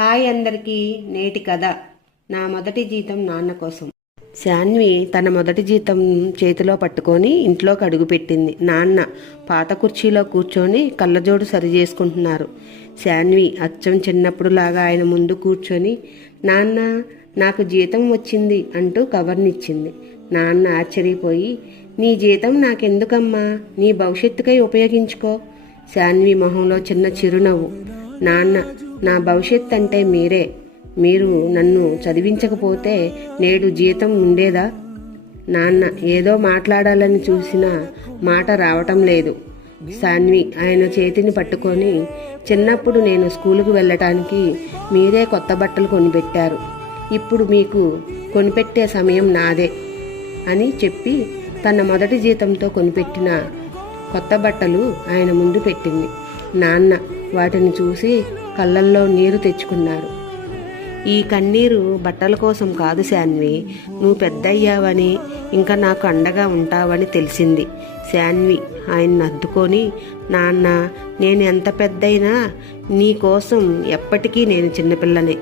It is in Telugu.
హాయ్ అందరికీ. నేటి కథ నా మొదటి జీతం నాన్న కోసం. శాన్వి తన మొదటి జీతం చేతిలో పట్టుకొని ఇంట్లోకి అడుగుపెట్టింది. నాన్న పాత కుర్చీలో కూర్చొని కళ్ళజోడు సరి చేసుకుంటున్నారు. శాన్వి అచ్చం చిన్నప్పుడులాగా ఆయన ముందు కూర్చొని, నాన్న నాకు జీతం వచ్చింది అంటూ కవర్నిచ్చింది. నాన్న ఆశ్చర్యపోయి, నీ జీతం నాకెందుకమ్మా, నీ భవిష్యత్తుకై ఉపయోగించుకో. శాన్వి మొహంలో చిన్న చిరునవ్వు. నాన్న, నా భవిష్యత్ అంటే మీరే. మీరు నన్ను చదివించకపోతే నేడు జీతం ఉండేదా? నాన్న ఏదో మాట్లాడాలని చూసినా మాట రావటం లేదు. శాన్వి ఆయన చేతిని పట్టుకొని, చిన్నప్పుడు నేను స్కూలుకు వెళ్ళటానికి మీరే కొత్త బట్టలు కొనిపెట్టారు. ఇప్పుడు మీకు కొనిపెట్టే సమయం నాదే అని చెప్పి తన మొదటి జీతంతో కొనిపెట్టిన కొత్త బట్టలు ఆయన ముందు పెట్టింది. నాన్న వాటిని చూసి కళ్ళల్లో నీరు తెచ్చుకున్నారు. ఈ కన్నీరు బట్టల కోసం కాదు శాన్వి, నువ్వు పెద్దయ్యావని ఇంకా నాకు అండగా ఉంటావని తెలిసింది. శాన్వి ఆయన్ని అద్దుకొని, నాన్న నేను ఎంత పెద్దయినా నీ కోసం ఎప్పటికీ నేను చిన్నపిల్లనే.